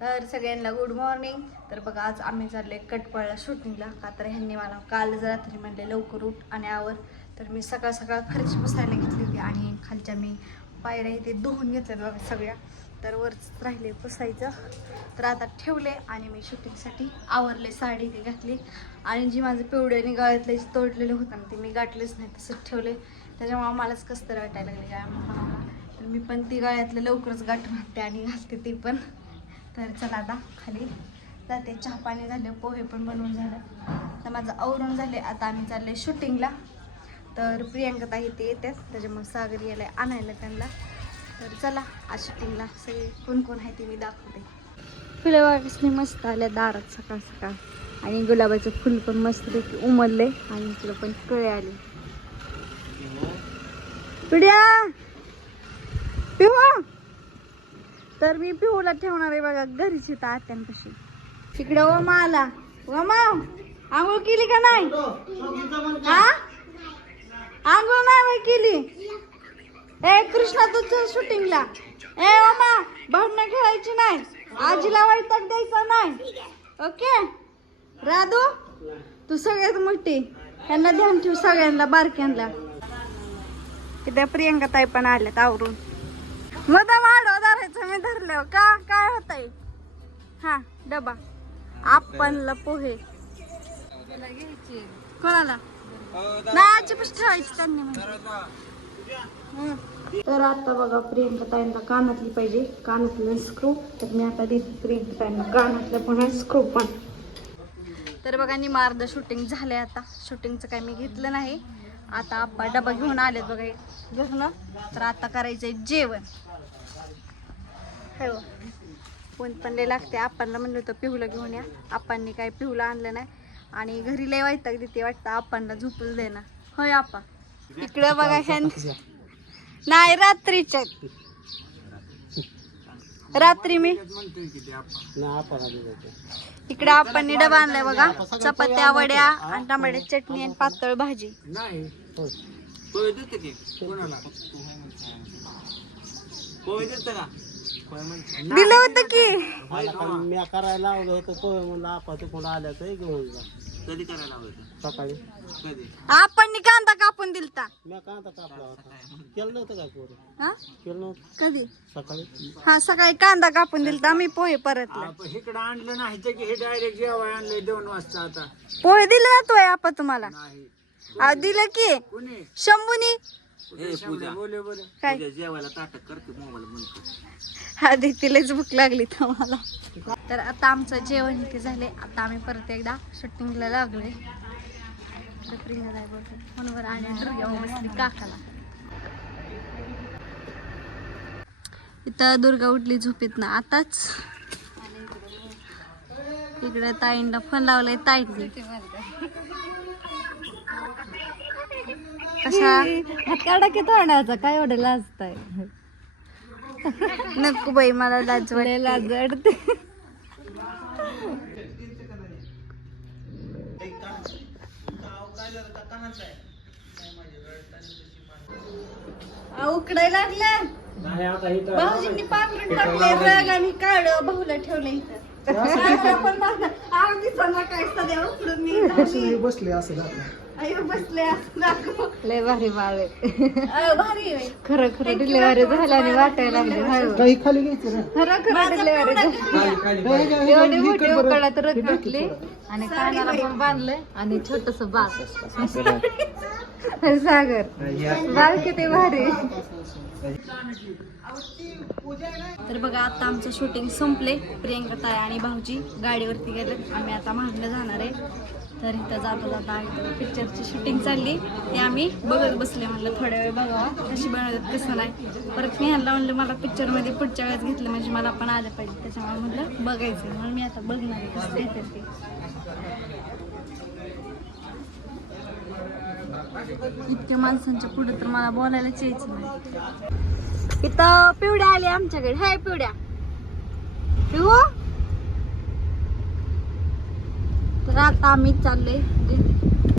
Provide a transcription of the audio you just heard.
तर सगळ्यांना good morning तर बघा आज आम्ही चालले कटपळला शूटिंगला का तर ह्यांनी मला काल रात्री म्हणले लवकर उठ आणि आवर. तर मी सकाळ सकाळ खर्च पुसायला घेतली होती आणि खालच्या मी पायऱ्या इथे धुवून घेतल्या बघा सगळ्या. तर वरच राहिले पुसायचं. तर आता ठेवले आणि मी शूटिंगसाठी आवरले साडी ती घातली. आणि जी माझं पिवड्याने गळ्यातले जे तोडलेले होतं ना ते मी गाठलेच नाही तसंच ठेवले त्याच्यामुळे मलाच कसं तर वाटायला लागले काय मग तर मी पण ती गाळ्यातलं लवकरच गाठून आणते आणि घालते ती पण. तर चला आता खाली. जाते. चहा पाणी झाले पोहे पण बनवून झालं. तर माझं आवरून झाले. आता आम्ही चालले शूटिंगला. तर प्रियांका ताई ते येतेच त्याच्यामुळे सागर यायला आणायला त्यांना. तर चला आज शूटिंगला सगळे कोण कोण आहे ते मी दाखवते. फुले वागसने मस्त आल्या दारात सकाळ सकाळ. आणि गुलाबाचं फुल पण मस्त पैकी उमलले आणि तुला पण कळे आले. पिढ्या! पिवा तर मी पिहूला ठेवणार आहे बघा घरीच येतं आत्यांपाशी. तिकडं वमा आला मा आंघोळ केली का नाही? हा? आंघोळ नाही बाई केली. ए कृष्णा तुझं शूटिंगला. ए ओमा भांडणं खेळायची नाही. आजीला वैताग द्यायचा नाही. ओके? राधू तू सगळ्यात मोठी. त्यांना ध्यान ठेव सगळ्यांना बारक्यांना. इथे प्रियंका ताई पण आल्यात आवरून. मधा माड धरायचं मी धरलं का? काय होतंय? हा डबा. आपणला पोहे कोणाला? नाही ठेवायची त्यांनी म्हणजे. तर आता बघा प्रियंका ताईंना कानातली पाहिजे. कानातलं स्क्रू तर मी आता देते प्रियंका ताईंना. कानातलं पण स्क्रू पण. तर बघा निमार्द शूटिंग झालंय आता. शूटिंगचं काही मी घेतलं नाही. आता आप्पा डबा घेऊन आलेत बघा हे घरनं. तर आता करायचंय जेवण. हो कोण पण लय लागते आप्पांना म्हणलं होतं पिहूला घेऊन या. आप्पांनी काय पिहूला आणलं नाही. आणि घरी लय वैताग देते वाटतं. आप्पांना झोपच देणार होय आप्पा? इकडं बघा ह्यां नाही रात्रीच्या रात्री मी. इकडे आपण डबा आणलाय बघा. चपात्या वड्या आणि टमाट्याची चटणी आणि पातळ भाजी. नाही. पोहे देते की? दिलं होतं की. मी करायला लावलं होतं पोहे म्हणलं आपा तिकडून आल्या तर घेऊन जा. कधी करायला सकाळी. कधी? आपण कांदा कापून दिलता. मी कांदा कापला होता. केलं नव्हतं काय पोरं? हा? केलं नव्हतं. कधी? सकाळी. हा सकाळी कांदा कापून दिलता. आम्ही पोहे परतले. आपण इकडं आणलं नाही तर की हे डायरेक्ट जेवाय आणलंय दोन वाजता आता. पोहे दिले जातोय आपण तुम्हाला. नाही. दिलं की. कुणी? शंभूनी. पूजा. बोले बोले काय? जेवायला ताटक करते मोबाईल म्हणतो आधी तिलाच भूक लागली तर मला. तर आता आमचं जेवण इथे झाले. आता आम्ही परत एकदा शूटिंगला लागलोय. तर प्रिया जाय बोलते फोनवर आणि दुर्गा बसली काकाला. इथं दुर्गा उठली झोपेत ना आताच इकडे ताईंना फोन लावलाय ताईंनी. कशा? की तोंडाचा काय एवढं लाजताय? नको बाई मला लाज वाटते. लाज वाटते आ, उकडायला लागलं. भाऊजींनी पांघरून टाकले रग आणि काढ भाऊला ठेवले इथं. आम्हाला पण बघा. आग दिसेना काय सध्या उकडून मी बसले असं अयो दाखव. लय भारी बाळ आहे. अयो, भारी आहे. खरं खरं डिलिव्हरी झाल्याने वाटायला लागले हळू. काही खाली घ्यायचं खरं खरं डिलिव्हरी झाली. एवढी मोठी उकळात रग घातली आणि कानाला पण बांधलंय आणि छोटस बाल सागर. बाल किती भारी तर बघा आता आमचं शूटिंग संपले. प्रियंका ताई आणि भाऊजी गाडीवरती गेले आम्ही आता महागलं जाणार आहे. तर इथं जाता जाता पिक्चरची शूटिंग चालली. ते आम्ही बघत बसले म्हणलं थोड्या वेळ बघावा. कशी बनवतात कसं नाही. परत मी ह्यांना म्हणलं मला पिक्चरमध्ये पुढच्या वेळेस घेतलं म्हणजे मला पण आलं पाहिजे. त्याच्यामुळे म्हटलं बघायचं म्हणून मी आता बघणार आहे कसं घेतात ते. इतक्या माणसांच्या पुढे तर मला बोलायलाच यायचं नाही. इथं पिवड्या आले आमच्याकडे. हाय पिवड्या पिऊ तर आता आम्ही चाललोय.